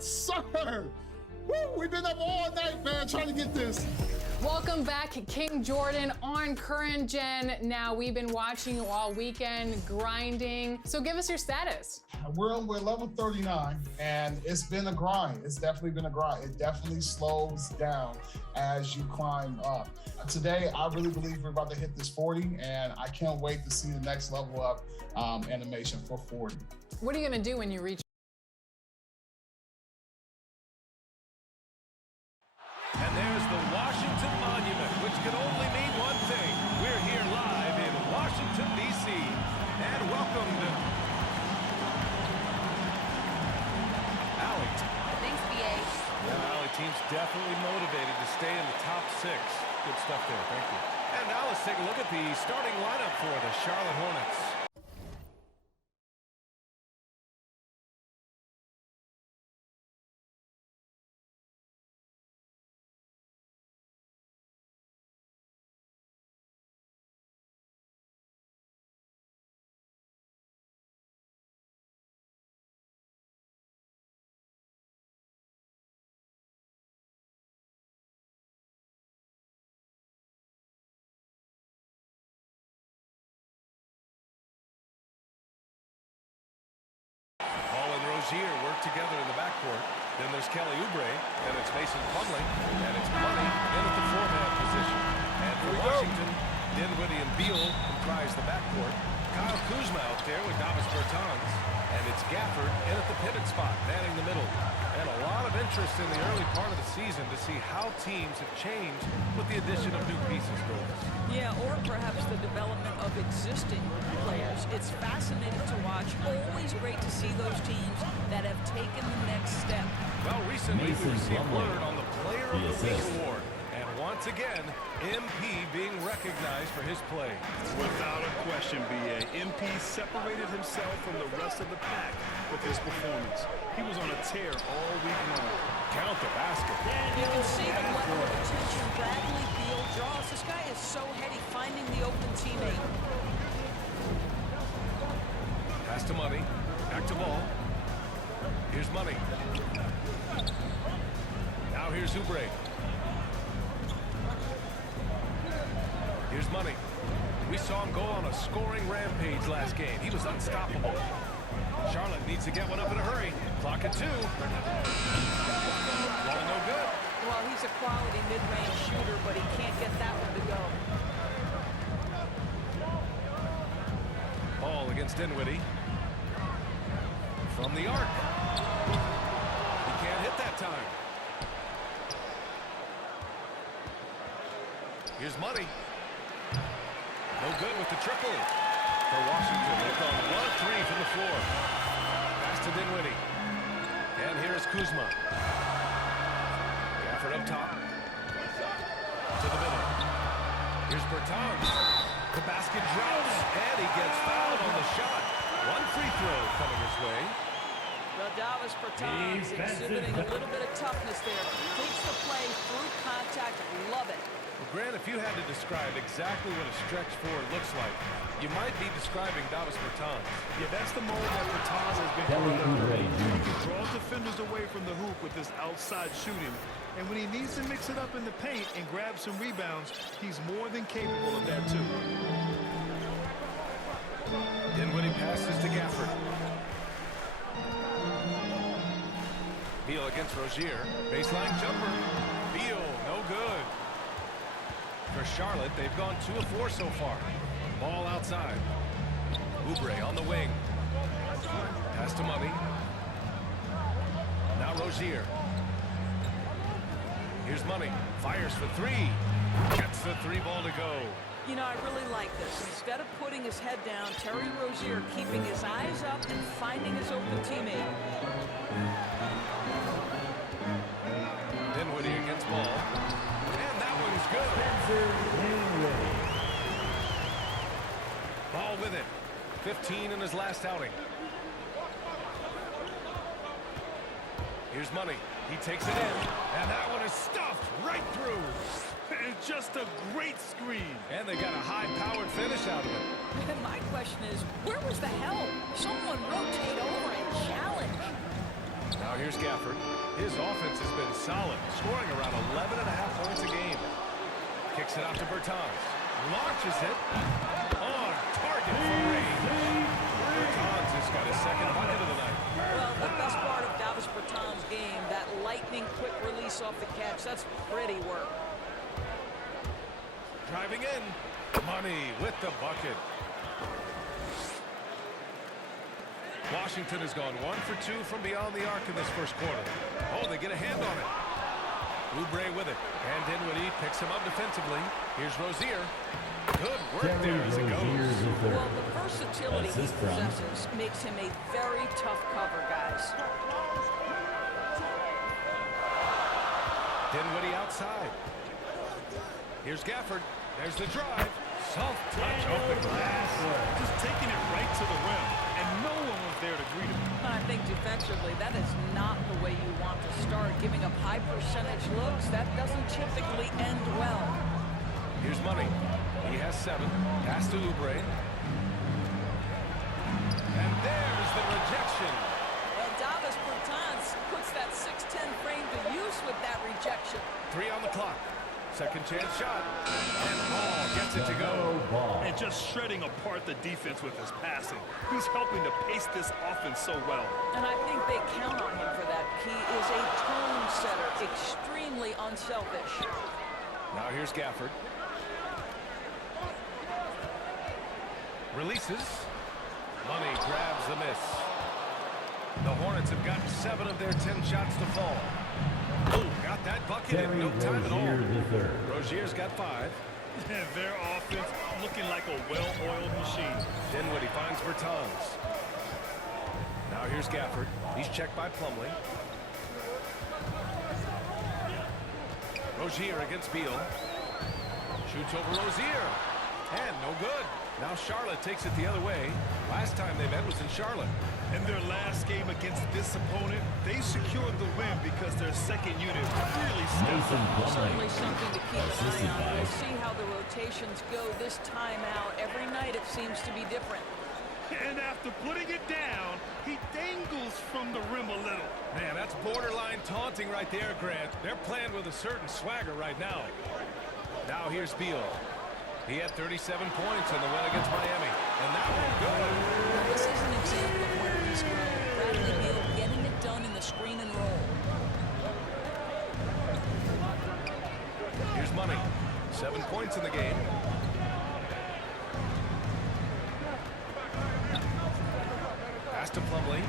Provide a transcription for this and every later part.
Yes, sir. Woo, we've been up all night, man, trying to get this. Welcome back, King Jordan on Current Gen. Now, we've been watching you all weekend, grinding. So give us your status. We're level 39, and it's been a grind. It's definitely been a grind. It definitely slows down as you climb up. Today, I really believe we're about to hit this 40, and I can't wait to see the next level up animation for 40. What are you gonna do when you reach? And there's the Washington Monument, which can only mean one thing. We're here live in Washington, D.C. And welcome to Allie. Thanks, BA. Yeah, Allie team's definitely motivated to stay in the top 6. Good stuff there, thank you. And now let's take a look at the starting lineup for the Charlotte Hornets. Mycareer work together in the backcourt. Then there's Kelly Oubre, and it's Mason Plumlee, and it's Money in at the 4-man position. And for Washington, Dinwiddie and Beal comprise the backcourt. Kyle Kuzma out there with Davis Bertans, and it's Gafford in at the pivot spot, manning the middle. And a lot of interest in the early part of the season to see how teams have changed with the addition of new pieces, Golders. Yeah, or perhaps the development of existing players. It's fascinating to watch. Always great to see those teams that have taken the next step. Well, recently we received word on the Player of the Week award. And once again, MP being recognized for his play. Without a question, B.A. MP separated himself from the rest of the pack with his performance. He was on a tear all week long. Count the basket. You can see the level of attention Bradley Beal draws. This guy is so heady finding the open teammate. Pass to Money. Back to Ball. Here's Money. Now here's Oubre. Here's Money. We saw him go on a scoring rampage last game. He was unstoppable. Charlotte needs to get one up in a hurry. Clock at 2. Ball no good. Well, he's a quality mid-range shooter, but he can't get that one to go. Ball against Dinwiddie. From the arc. He can't hit that time. Here's Money. No good with the triple. For Washington, they've gone 1 of 3 from the floor. Pass to Dinwiddie. And here is Kuzma. Gafford up top. To the middle. Here's Bertans. The basket drops, and he gets fouled on the shot. 1 free throw coming his way. Well, Davis Bertans exhibiting a little bit of toughness there. Completes the play through contact. Love it. Well, Grant, if you had to describe exactly what a stretch forward looks like, you might be describing Davis Bertans. Yeah, that's the mold that Bertans has been going through. He can draw defenders away from the hoop with this outside shooting. And when he needs to mix it up in the paint and grab some rebounds, he's more than capable of that too. Dinwiddie passes to Gafford. Beal against Rozier. Baseline jumper. Beal, no good. For Charlotte, they've gone 2 of 4 so far. Ball outside. Oubre on the wing. Pass to Money. Now Rozier. Here's Money. Fires for 3. Gets the 3-ball to go. You know, I really like this. Instead of putting his head down, Terry Rozier keeping his eyes up and finding his open teammate. Dinwiddie against Ball. And that one's good. Ball with it. 15 in his last outing. Here's Money. He takes it in. And that one is stuffed right through. And just a great screen. And they got a high-powered finish out of it. And my question is, where was the help? Someone rotate over and challenge. Now here's Gafford. His offense has been solid, scoring around 11.5 points a game. Kicks it out to Bertans. Launches it. On target from range. Bertans has got his second bucket of the night. Well, the best part of Davis Bertans' game, that lightning quick release off the catch, that's pretty work. Driving in. Money with the bucket. Washington has gone 1 for 2 from beyond the arc in this first quarter. Oh, they get a hand on it. Oubre with it. And Dinwiddie picks him up defensively. Here's Rozier. Good work there as it goes. Well, the versatility he possesses makes him a very tough cover, guys. Dinwiddie outside. Here's Gafford. There's the drive. Soft touch off the glass. Just taking it right to the rim, and no one was there to greet him. I think defensively, that is not the way you want to start. Giving up high percentage looks, that doesn't typically end well. Here's Money. He has 7. Pass to Oubre. And there's the rejection. Well, Davis Bertans puts that 6'10" frame to use with that rejection. 3 on the clock. Second chance shot. And Hall gets it to go. And just shredding apart the defense with his passing. He's helping to pace this offense so well. And I think they count on him for that. He is a tone setter, extremely unselfish. Now here's Gafford. Releases. Money grabs the miss. The Hornets have gotten 7 of their 10 shots to fall. Oh, got that bucket in no time at all. Rozier's got 5. And their offense looking like a well-oiled machine. Dinwiddie finds Bertans. Now here's Gafford. He's checked by Plumlee. Rozier against Beal. Shoots over Rozier. And no good. Now Charlotte takes it the other way. Last time they met was in Charlotte. In their last game against this opponent, they secured the win because their second unit really stepped up. Certainly something to keep an eye on. We'll see how the rotations go this time out. Every night it seems to be different. And after putting it down, he dangles from the rim a little. Man, that's borderline taunting right there, Grant. They're playing with a certain swagger right now. Now here's Beal. He had 37 points in the win against Miami. And that one good. Now, this is an example of where he's grown. Bradley Beal getting it done in the screen and roll. Here's Money. 7 points in the game. Pass to Plumlee.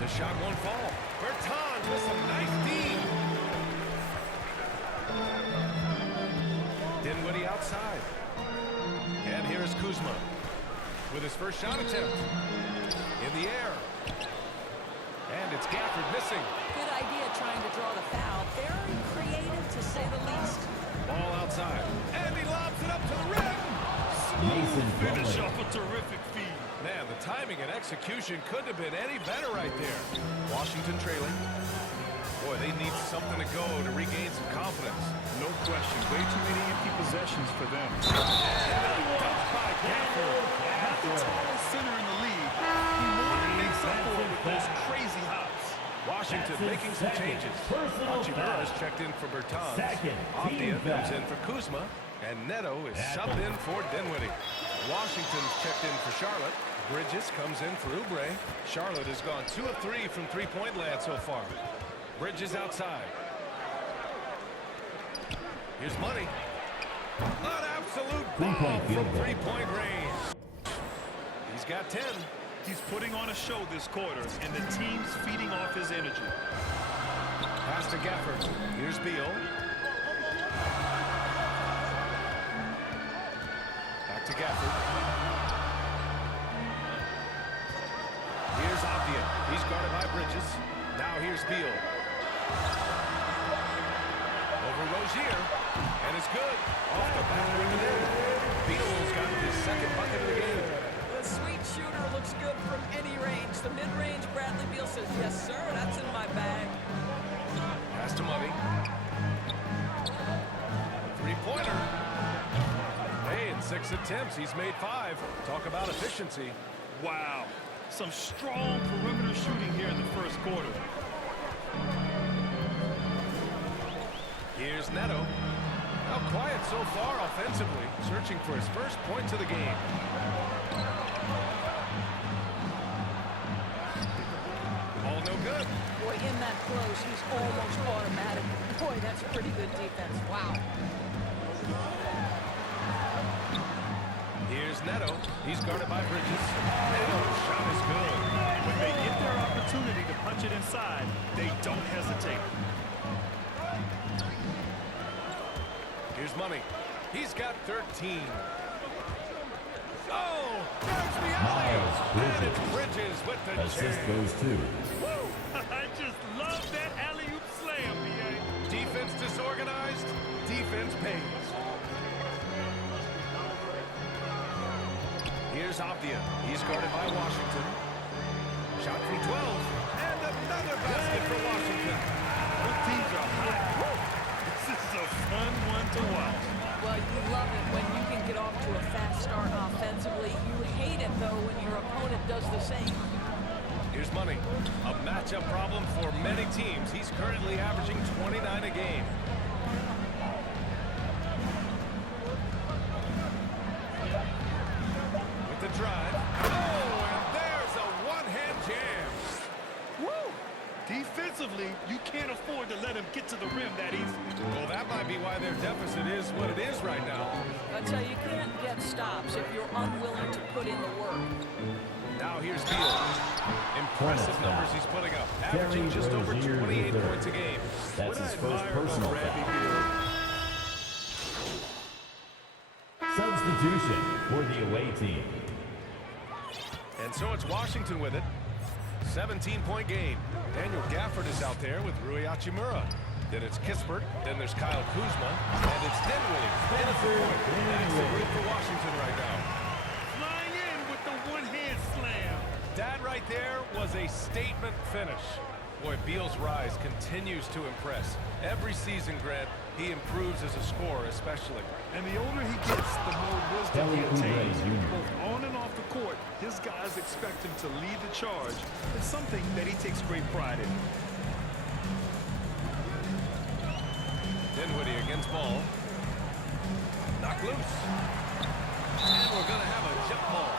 The shot won't fall. Bertans with some nice deed. Dinwiddie outside. And here is Kuzma with his first shot attempt. In the air. And it's Gafford missing. Good idea trying to draw the foul. Very creative, to say the least. Ball outside. And he lobs it up to the rim. Smooth finish off a terrific feed. Man, the timing and execution couldn't have been any better right there. Washington trailing. Boy, they need something to go to regain some confidence. No question. Way too many empty possessions for them. Dumped by Gafford. Not the tallest center in the league. He more than makes up for it with those crazy hops. Washington making some changes. Hachimura is checked in for Bertans. Avdia comes in for Kuzma. And Neto is subbed in for Dinwiddie. Washington's checked in for Charlotte. Bridges comes in for Oubre. Charlotte has gone 2 of 3 from three-point land so far. Bridges outside. Here's Money. An absolute bomb from three-point range. He's got 10. He's putting on a show this quarter, and the team's feeding off his energy. Pass to Gafford. Here's Beal. Back to Gafford. Here's Avdia. He's guarded by Bridges. Now here's Beal. Over Rozier. And it's good. Off the back rim and in. Beal's got his second bucket of the game. The sweet shooter looks good from any range. The mid-range, Bradley Beal says, yes, sir, that's in my bag. Pass to Money. Three-pointer. Hey, in 6 attempts, he's made 5. Talk about efficiency. Wow. Some strong perimeter shooting here in the first quarter. Here's Neto. Now quiet so far offensively, searching for his first points of the game. All no good. Boy, in that close, he's almost automatic. Boy, that's pretty good defense. Wow. Here's Neto. He's guarded by Bridges. Neto's shot is good. When they get their opportunity to punch it inside, they don't hesitate. Here's Money. He's got 13. Oh, there's the alley. And it's Bridges with the Assist jam. goes to. Woo! I just love that alley-oop slam, BA. Defense disorganized. Defense pays. Here's Avdia. He's guarded by Washington. Shot from 12. And another basket for Washington. Both teams are hot. Woo! This is a fun one to watch. Well, you love it when you can get off to a fast start offensively. You hate it, though, when your opponent does the same. Here's Money. A matchup problem for many teams. He's currently averaging 29 a game. With the drive. Oh, and there's a one-hand jam. Woo! Defensively, you can't afford to let him get to the rim that easily. Well, that might be why their deficit is what it is right now. I tell you, you can't get stops if you're unwilling to put in the work. Now here's Beal. Impressive numbers he's putting up. Averaging Terry just over Rozier 28 III. points a game. That's What I his first admire personal about Bradley foul. Beal. Substitution for the away team. And so it's Washington with it. 17-point game. Daniel Gafford is out there with Rui Hachimura. Then it's Kispert. Then there's Kyle Kuzma. And it's Dinwiddie. And it's a point. And it's a lead for Washington right now. Flying in with the one-hand slam. That right there was a statement finish. Boy, Beal's rise continues to impress. Every season, Grant, he improves as a scorer, especially. And the older he gets, the more wisdom he Kelly Oubre attains. Jr. Both on and off the court, his guys expect him to lead the charge. It's something that he takes great pride in. Dinwiddie against ball. Knocked loose. And we're going to have a jump ball.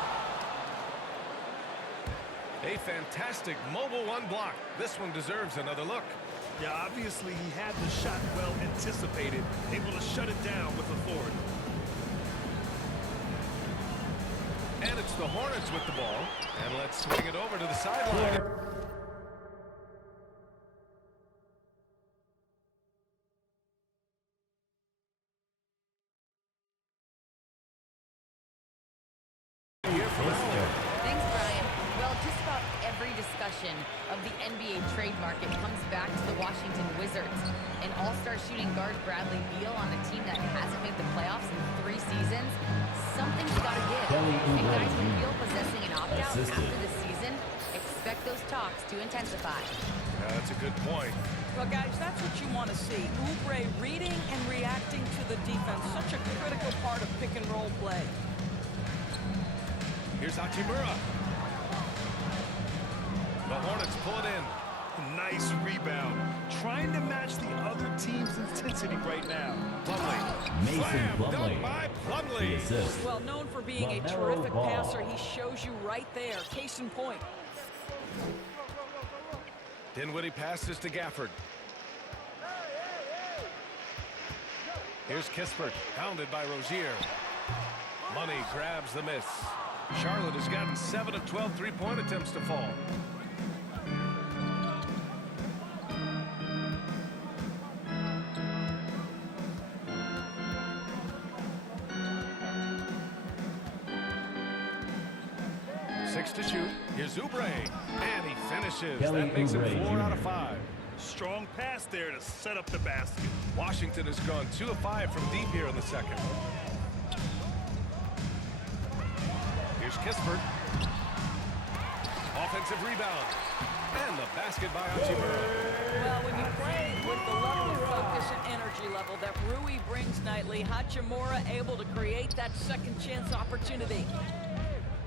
A fantastic mobile one block. This one deserves another look. Yeah, obviously he had the shot well anticipated, able to shut it down with authority. And it's the Hornets with the ball. And let's swing it over to the sideline. Here from Allen. Thanks, Brian. Well, just about every discussion of the NBA trade market comes back to the Washington Wizards. An all-star shooting guard Bradley Beal on a team that hasn't made the playoffs in 3 seasons. Something's got to give. Kelly And Oubre guys with Jr. Beal possessing an opt-out Assisted. after this season, expect those talks to intensify. That's a good point. Well, guys, that's what you want to see. Oubre reading and reacting to the defense. Such a critical part of pick-and-roll play. Here's Hachimura. The Hornets pull it in. Nice rebound. Trying to match the other team's intensity right now. Plumlee. Mason Slam Plumlee. dunk by The Plumlee. assist. Well, known for being a LaMelo terrific Ball. passer, he shows you right there. Case in point. Dinwiddie passes to Gafford. Here's Kispert, pounded by Rozier. Money grabs the miss. Charlotte has gotten 7 of 12 three-point attempts to fall. Six to shoot. Here's Oubre. And he finishes. Kelly That makes it Oubre 4 out Jr. of 5. Strong pass there to set up the basket. Washington has gone 2 of 5 from deep here in the second. Here's Kispert. Offensive rebound. And the basket by Hachimura. Well, when you play with the level of focus and energy level that Rui brings nightly, Hachimura able to create that second chance opportunity.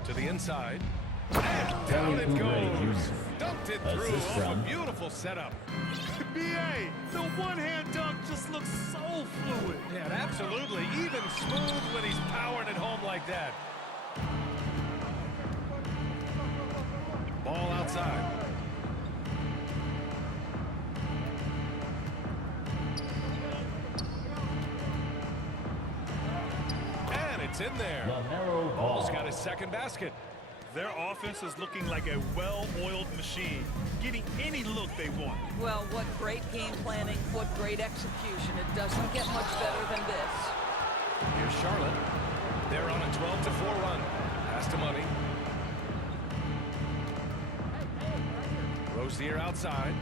To the inside. And down it goes. Dunked it through off a beautiful setup. B.A., the one-hand dunk just looks so fluid. Yeah, absolutely. Even smooth when he's powering it home like that. Ball outside. And it's in there. Ball's got his second basket. Their offense is looking like a well-oiled machine, getting any look they want. Well, what great game planning, what great execution. It doesn't get much better than this. Here's Charlotte. They're on a 12-4 run. Pass to Money. Rozier outside.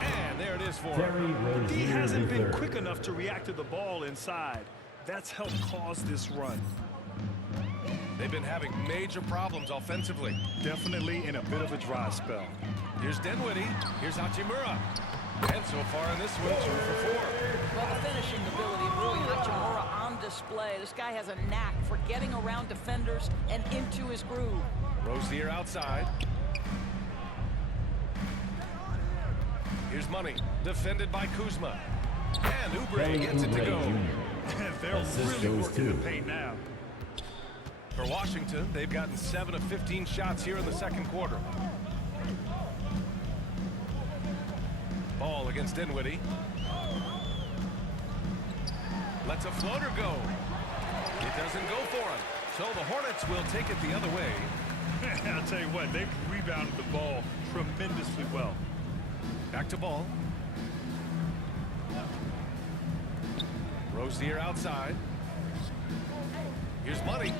And there it is for him. He hasn't been quick enough to react to the ball inside. That's helped cause this run. They've been having major problems offensively. Definitely in a bit of a dry spell. Here's Dinwiddie. Here's Hachimura. And so far in this one, 2 for 4. Well, the finishing ability of Rui Hachimura on display. This guy has a knack for getting around defenders and into his groove. Rozier outside. Here's Money. Defended by Kuzma. And Oubre gets it to go. They're really working the paint now. For Washington, they've gotten 7 of 15 shots here in the second quarter. Ball against Dinwiddie. Lets a floater go. It doesn't go for him. So the Hornets will take it the other way. I'll tell you what, they've rebounded the ball tremendously well. Back to Ball. Rozier outside. Here's Money.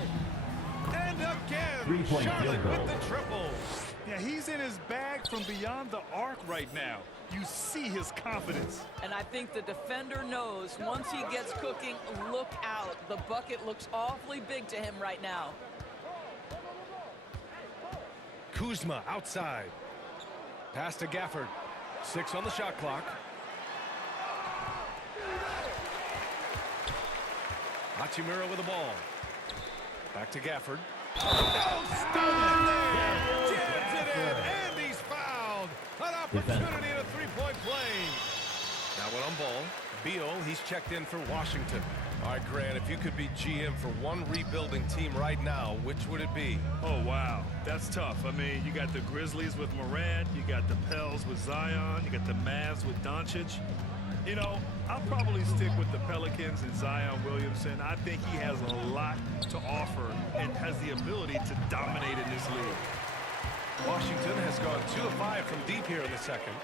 And again, Charlotte with the triple. Yeah, he's in his bag from beyond the arc right now. You see his confidence. And I think the defender knows once he gets cooking, look out. The bucket looks awfully big to him right now. Kuzma outside. Pass to Gafford. 6 on the shot clock. Hachimura with the ball. Back to Gafford. Oh, stop in there! Jams it in, and he's fouled. An opportunity in a three-point play. Now one on Ball. Beal, he's checked in for Washington. All right, Grant, if you could be GM for one rebuilding team right now, which would it be? Oh, wow. That's tough. I mean, you got the Grizzlies with Morant. You got the Pels with Zion. You got the Mavs with Doncic. You know, I'll probably stick with the Pelicans and Zion Williamson. I think he has a lot to offer and has the ability to dominate in this league. Washington has gone 2 of 5 from deep here in the second.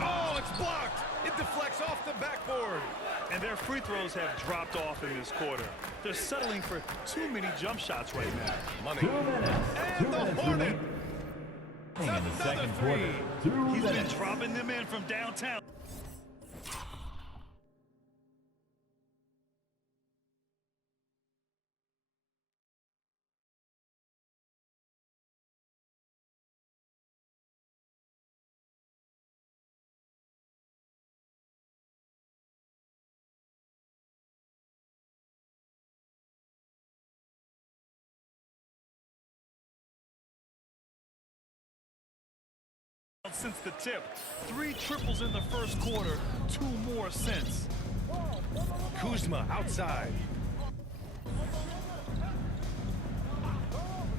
Oh, it's blocked. It deflects off the backboard. And their free throws have dropped off in this quarter. They're settling for too many jump shots right now. Money. And the Hornet. In the second quarter. He's been dropping them in from downtown. Since the tip, 3 triples in the first quarter, 2 more since. Kuzma outside.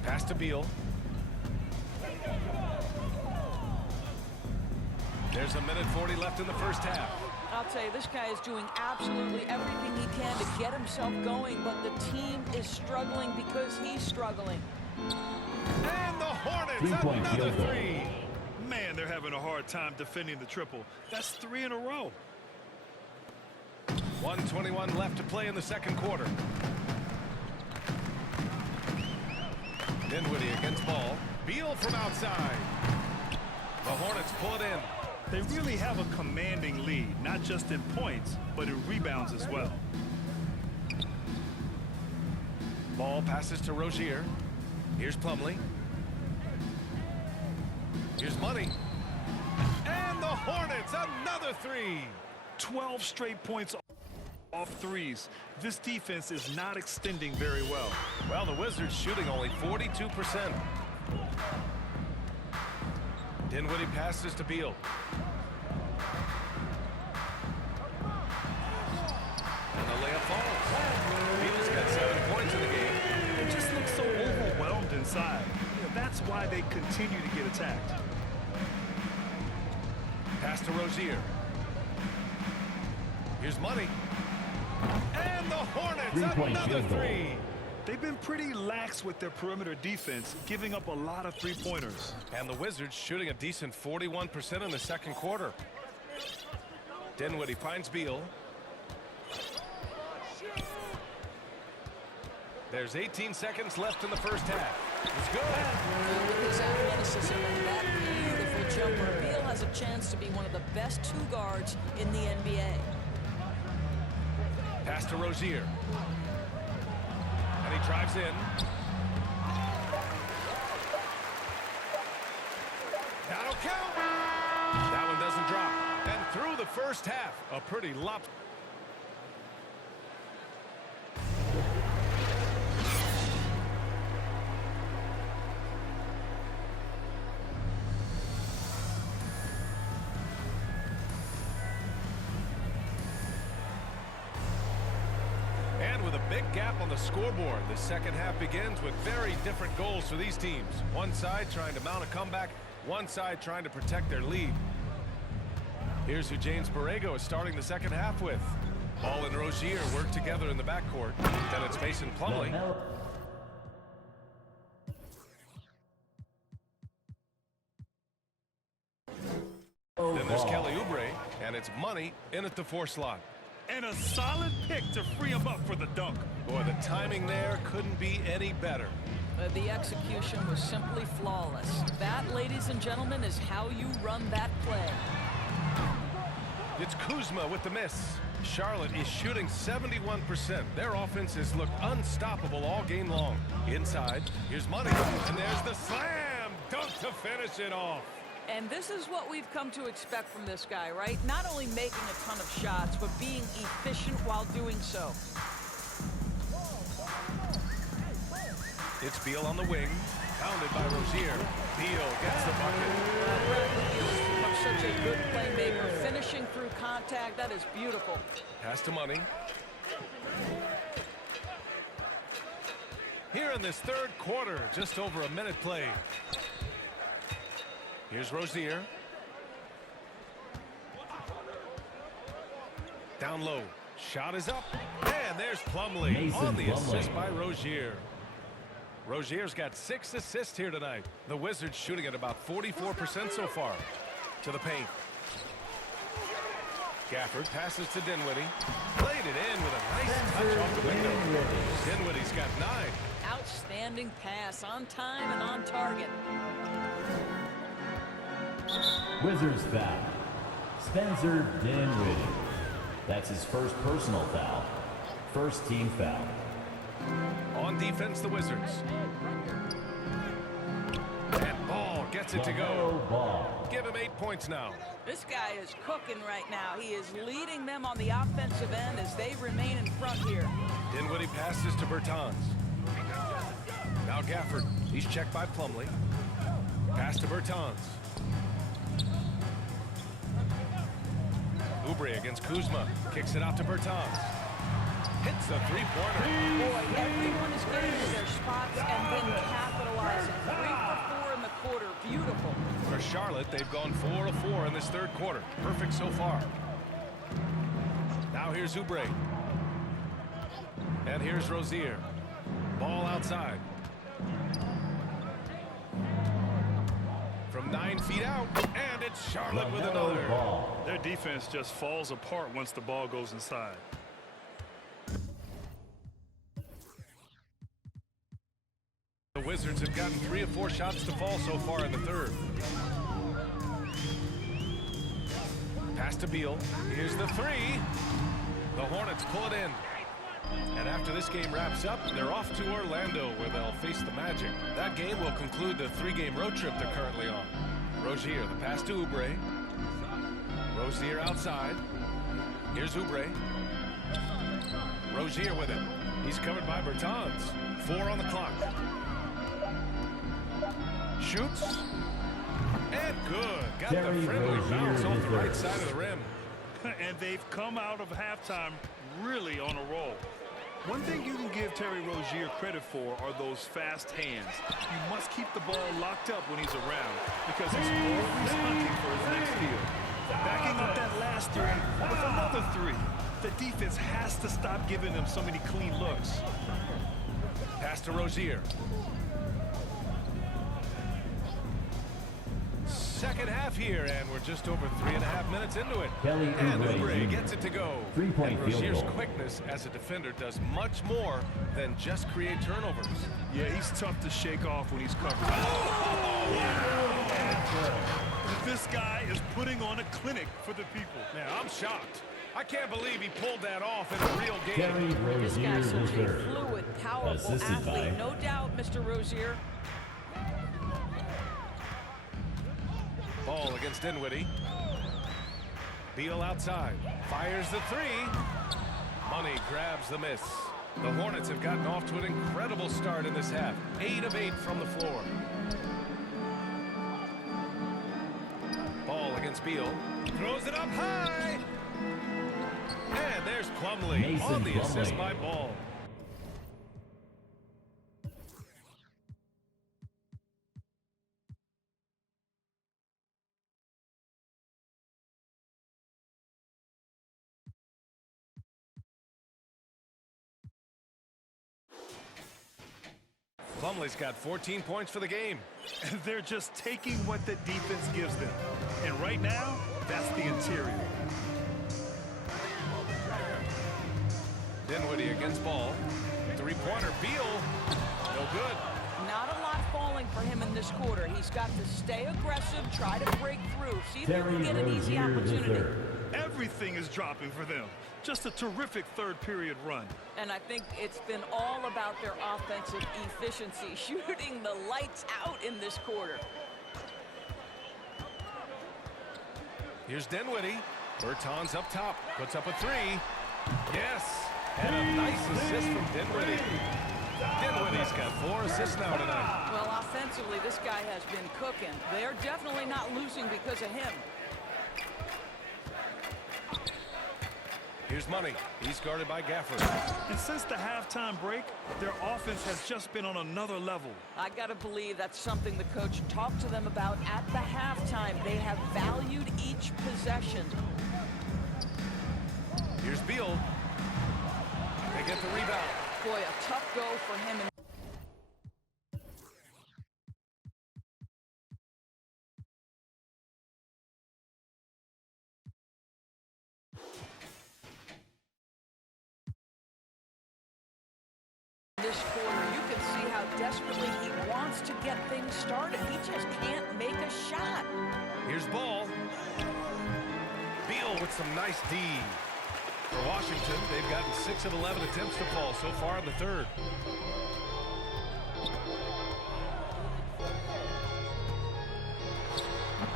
Pass to Beal. There's a minute 40 left in the first half. I'll tell you, this guy is doing absolutely everything he can to get himself going, but the team is struggling because he's struggling. And the Hornets, another 3. Man, they're having a hard time defending the triple. That's 3 in a row. 1:21 left to play in the second quarter. Dinwiddie against Ball. Beal from outside. The Hornets pull it in. They really have a commanding lead, not just in points, but in rebounds as well. Ball passes to Rozier. Here's Plumlee. Here's Money. And the Hornets, another 3. 12 straight points Off threes. This defense is not extending very well. Well, the Wizards shooting only 42%. Dinwiddie passes to Beal. And the layup falls. Beal's got 7 points in the game. It just looks so overwhelmed inside. That's why they continue to get attacked. Pass to Rozier. Here's Money. And the Hornets, another three. They've been pretty lax with their perimeter defense, giving up a lot of three-pointers. And the Wizards shooting a decent 41% in the second quarter. Dinwiddie finds Beal. There's 18 seconds left in the first half. It's good. With his athleticism and that beautiful jumper, Beal has a chance to be one of the best two guards in the NBA. Pass to Rozier. And he drives in. That'll count. That one doesn't drop. And through the first half, a pretty lopsided. Big gap on the scoreboard. The second half begins with very different goals for these teams. One side trying to mount a comeback, one side trying to protect their lead. Here's who James Borrego is starting the second half with. Ball and Rozier work together in the backcourt. Then it's Mason Plumlee. Then there's Kelly Oubre, and it's Money in at the 4 slot. And a solid pick to free him up for the dunk. Boy, the timing there couldn't be any better. The execution was simply flawless. That, ladies and gentlemen, is how you run that play. It's Kuzma with the miss. Charlotte is shooting 71%. Their offense has looked unstoppable all game long. Inside, here's Money, and there's the slam dunk to finish it off. And this is what we've come to expect from this guy, right? Not only making a ton of shots, but being efficient while doing so. It's Beal on the wing, pounded by Rozier. Beal gets the bucket. Bradley Beal has become such a good playmaker, finishing through contact. That is beautiful. Pass to Money. Here in this third quarter, just over a minute played. Here's Rozier. Down low. Shot is up. And there's Plumlee on the assist by Rozier. Rozier's got 6 assists here tonight. The Wizards shooting at about 44% so far. To the paint. Gafford passes to Dinwiddie. Played it in with a nice touch off the window. Dinwiddie's got 9. Outstanding pass, on time and on target. Wizards foul. Spencer Dinwiddie. That's his first personal foul. First team foul. On defense, the Wizards. And Ball gets it to go. Ball. Give him 8 points now. This guy is cooking right now. He is leading them on the offensive end as they remain in front here. Dinwiddie passes to Bertans. Now Gafford. He's checked by Plumlee. Pass to Bertans. Oubre against Kuzma. Kicks it out to Bertans. Hits the three-pointer. Boy, everyone is getting to their spots and then capitalizing. 3 for 4 in the quarter. Beautiful. For Charlotte, they've gone 4 of 4 in this third quarter. Perfect so far. Now here's Oubre. And here's Rozier. Ball outside. From 9 feet out, and it's Charlotte with another. Their defense just falls apart once the ball goes inside. The Wizards have gotten 3 of 4 shots to fall so far in the third. Pass to Beal. Here's the 3. The Hornets pull it in. And after this game wraps up, they're off to Orlando, where they'll face the Magic. That game will conclude the 3-game road trip they're currently on. Rozier, the pass to Oubre. Rozier outside. Here's Oubre. Rozier with it. He's covered by Bertans. 4 on the clock. Shoots. And good. Got Terry the friendly Rozier bounce off the right deserves. side of the rim. And they've come out of halftime really on a roll. One thing you can give Terry Rozier credit for are those fast hands. You must keep the ball locked up when he's around because he's always hunting for his next steal. Backing up that last three with another three. The defense has to stop giving them so many clean looks. Pass to Rozier. Second half here, and we're just over 3.5 minutes into it. Kelly And Oubre Oubre Jr. gets it to go. Three-point And field Rozier's goal. quickness as a defender does much more than just create turnovers. Yeah, he's tough to shake off when he's covered. This guy is putting on a clinic for the people. Now, I'm shocked. I can't believe he pulled that off in a real game. Terry This Rozier guy's such a deserves. fluid, powerful Assisted by athlete. No doubt, Mr. Rozier. Ball against Dinwiddie. Beal outside. Fires the three. Money grabs the miss. The Hornets have gotten off to an incredible start in this half. 8 of 8 from the floor. Ball against Beal. Throws it up high. And there's Plumlee Mason on the assist Plumlee. by Ball. Plumlee's got 14 points for the game. And they're just taking what the defense gives them. And right now, that's the interior. Dinwiddie against Ball. Three-pointer, Beal. No good. Not a lot falling for him in this quarter. He's got to stay aggressive, try to break through, see if he Terry can get an easy Rozier opportunity. deserves. Everything is dropping for them. Just a terrific third period run. And I think it's been all about their offensive efficiency, shooting the lights out in this quarter. Here's Dinwiddie. Bertans up top. Puts up a three. Yes. And a nice assist from Dinwiddie. Dinwiddie's got 4 assists now tonight. Well, offensively, this guy has been cooking. They're definitely not losing because of him. Here's Money. He's guarded by Gafford. And since the halftime break, their offense has just been on another level. I got to believe that's something the coach talked to them about at the halftime. They have valued each possession. Here's Beal. They get the rebound. Boy, a tough go for him. This quarter, you can see how desperately he wants to get things started. He just can't make a shot. Here's Ball. Beal with some nice D. For Washington, they've gotten 6 of 11 attempts to fall so far in the third.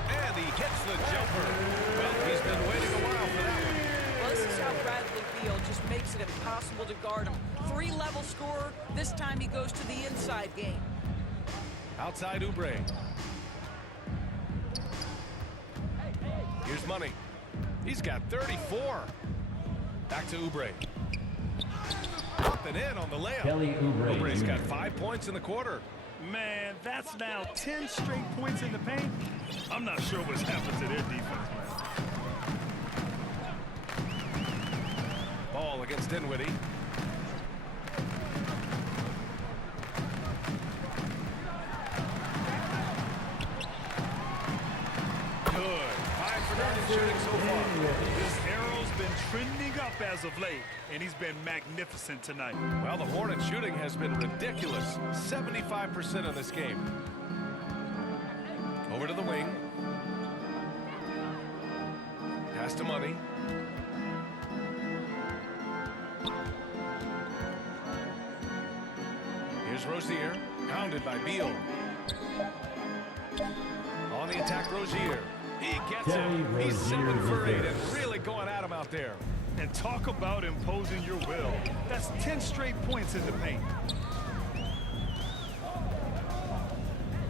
And he hits the jumper. Well, he's been waiting a while for that one. Well, this is how Bradley Beal just makes it impossible to guard him. 3-level scorer. This time he goes to the inside game. Outside Oubre. Here's Money. He's got 34. Back to Oubre. Up and in on the layup. Kelly Oubre Oubre's Jr. got 5 points in the quarter. Man, that's now 10 straight points in the paint. I'm not sure what's happened to their defense, man. Ball against Dinwiddie. Good. 5 for 9 in shooting so far. This arrow's been trending up as of late, and he's been magnificent tonight. Well, the Hornets shooting has been ridiculous. 75% in this game. Over to the wing. Pass to Money. Here's Rozier, pounded by Beal. On the attack, Rozier. He gets Terry it. He's 7 for 8 Rozier. and really going at him out there. And talk about imposing your will. That's 10 straight points in the paint.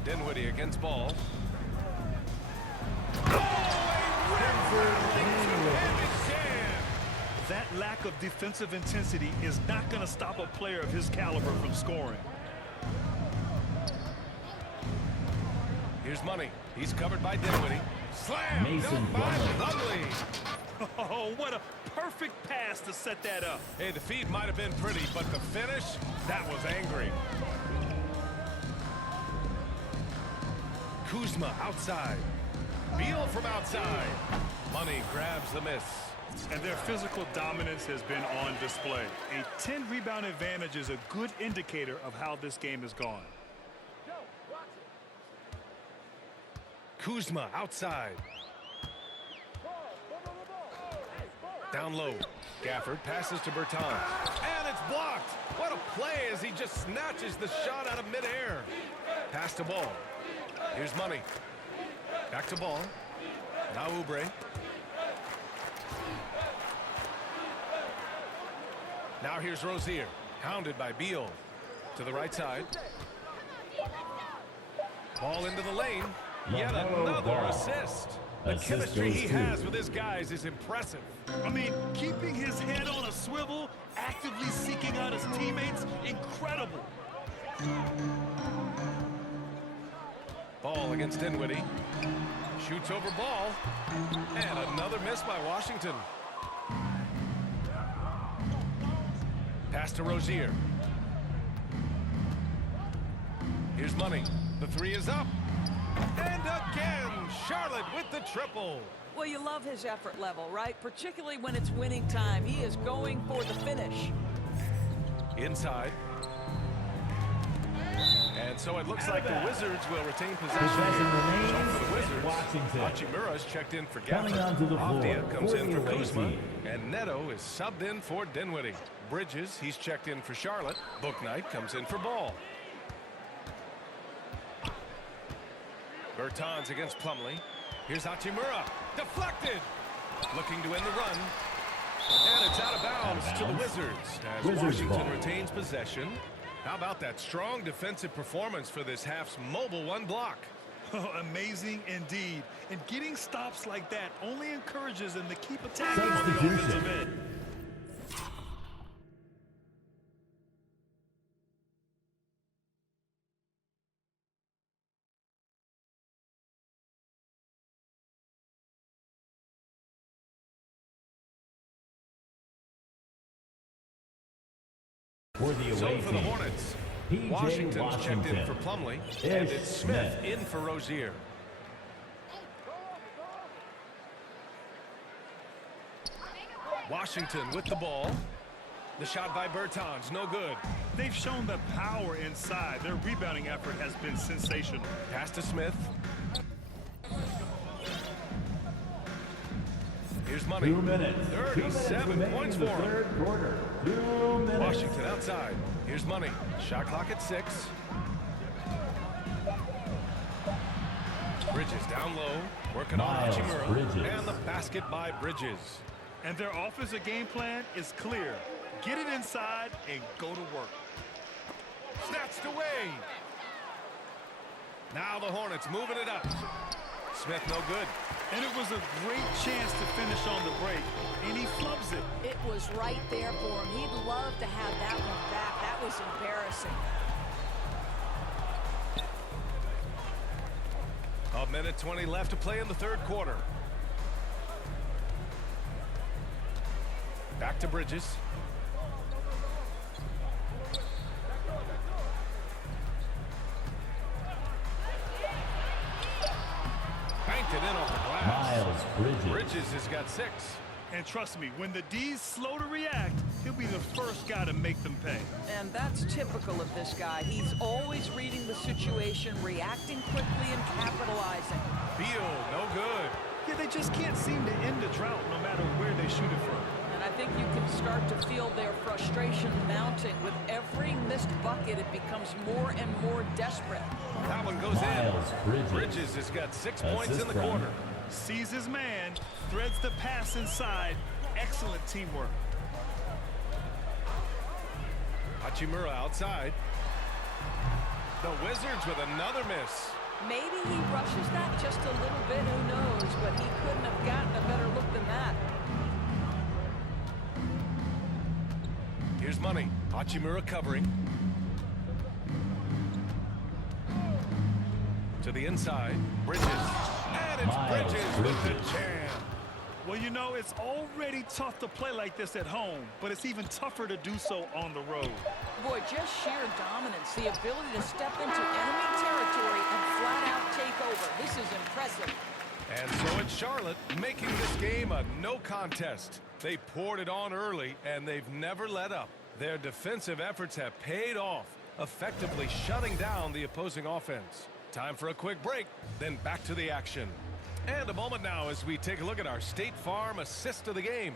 Dinwiddie against ball. That lack of defensive intensity is not going to stop a player of his caliber from scoring. Here's Money. He's covered by Dinwiddie. Slam! Mason Dunked by Plumlee. Plumlee. Oh, what a perfect pass to set that up. Hey, the feed might have been pretty, but the finish, that was angry. Kuzma outside. Beal from outside. Money grabs the miss. And their physical dominance has been on display. A 10-rebound advantage is a good indicator of how this game has gone. Kuzma outside. Down low. Gafford passes to Bertans. And it's blocked. What a play as he just snatches the shot out of midair. Pass to Ball. Here's Money. Back to Ball. Now Oubre. Now here's Rozier. Hounded by Beal. To the right side. Ball into the lane. Yet another assist. The chemistry he has with his guys is impressive. I mean, keeping his head on a swivel, actively seeking out his teammates, incredible. Ball against Dinwiddie. Shoots over Ball. And another miss by Washington. Pass to Rozier. Here's Money. The three is up. And again, Charlotte with the triple. Well, you love his effort level, right? Particularly when it's winning time. He is going for the finish. Inside. And so it looks like the Wizards will retain possession. Possession So remains for the Wizards, Washington. Hachimura's checked in for Coming Gafford. onto the floor Avdia comes for in the for away Kuzma. team. And Neto is subbed in for Dinwiddie. Bridges, he's checked in for Charlotte. Bouknight comes in for Ball. Bertans against Plumlee. Here's Hachimura. Deflected. Looking to end the run. And it's out of bounds to the Wizards as Wizards Washington ball. retains possession. How about that strong defensive performance for this half's mobile one block? Oh, amazing indeed. And getting stops like that only encourages them to keep attacking on the Substitution. offensive end. For the So away for the team, Hornets, P.J. Washington's checked in Washington. for Plumlee, Ish and it's Smith Smith. in for Rozier. Washington with the ball. The shot by Bertans, no good. They've shown the power inside. Their rebounding effort has been sensational. Pass to Smith. Here's Money. 2 minutes. 37 remaining points in the for him. third quarter. 2 minutes. Washington outside. Here's Money. Shot clock at 6. Bridges down low. Working on Miles Hachimura. Bridges. And the basket by Bridges. And their offensive game plan is clear. Get it inside and go to work. Snatched away. Now the Hornets moving it up. Smith no good. And it was a great chance to finish on the break. And he flubs it. It was right there for him. He'd love to have that one back. That was embarrassing. A minute 20 left to play in the third quarter. Back to Bridges. Banked it in off the glass. Miles Bridges. Bridges has got 6. And trust me, when the D's slow to react, he'll be the first guy to make them pay. And that's typical of this guy. He's always reading the situation, reacting quickly, and capitalizing. Beal, no good. Yeah, they just can't seem to end the drought no matter where they shoot it from. And I think you can start to feel their frustration mounting. With every missed bucket, it becomes more and more desperate. That one goes Miles in. Bridges. Bridges has got 6 That's points his in the friend. quarter. Sees his man, threads the pass inside. Excellent teamwork. Hachimura outside. The Wizards with another miss. Maybe he rushes that just a little bit, who knows, but he couldn't have gotten a better look than that. Here's Money. Hachimura covering. To the inside. Bridges. And it's Bridges with the jam. Well, you know, it's already tough to play like this at home, but it's even tougher to do so on the road. Boy, just sheer dominance, the ability to step into enemy territory and flat out take over. This is impressive. And so it's Charlotte making this game a no contest. They poured it on early, and they've never let up. Their defensive efforts have paid off, effectively shutting down the opposing offense. Time for a quick break, then back to the action. And a moment now as we take a look at our State Farm assist of the game.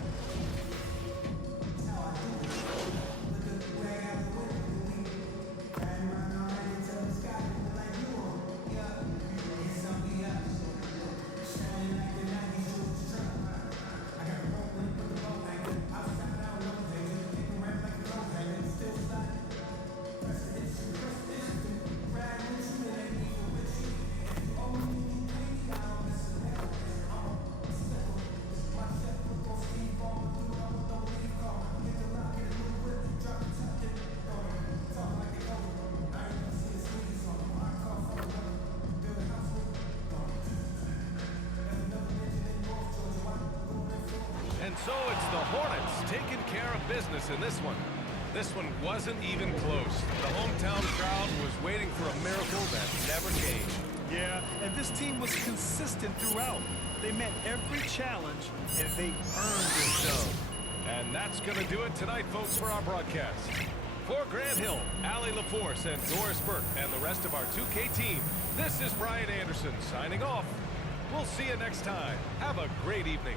And so it's the Hornets taking care of business in this one. This one wasn't even close. The hometown crowd was waiting for a miracle that never came. Yeah, and this team was consistent throughout. They met every challenge, and they earned this dub. And that's going to do it tonight, folks, for our broadcast. For Grant Hill, Allie LaForce, and Doris Burke, and the rest of our 2K team, this is Brian Anderson signing off. We'll see you next time. Have a great evening.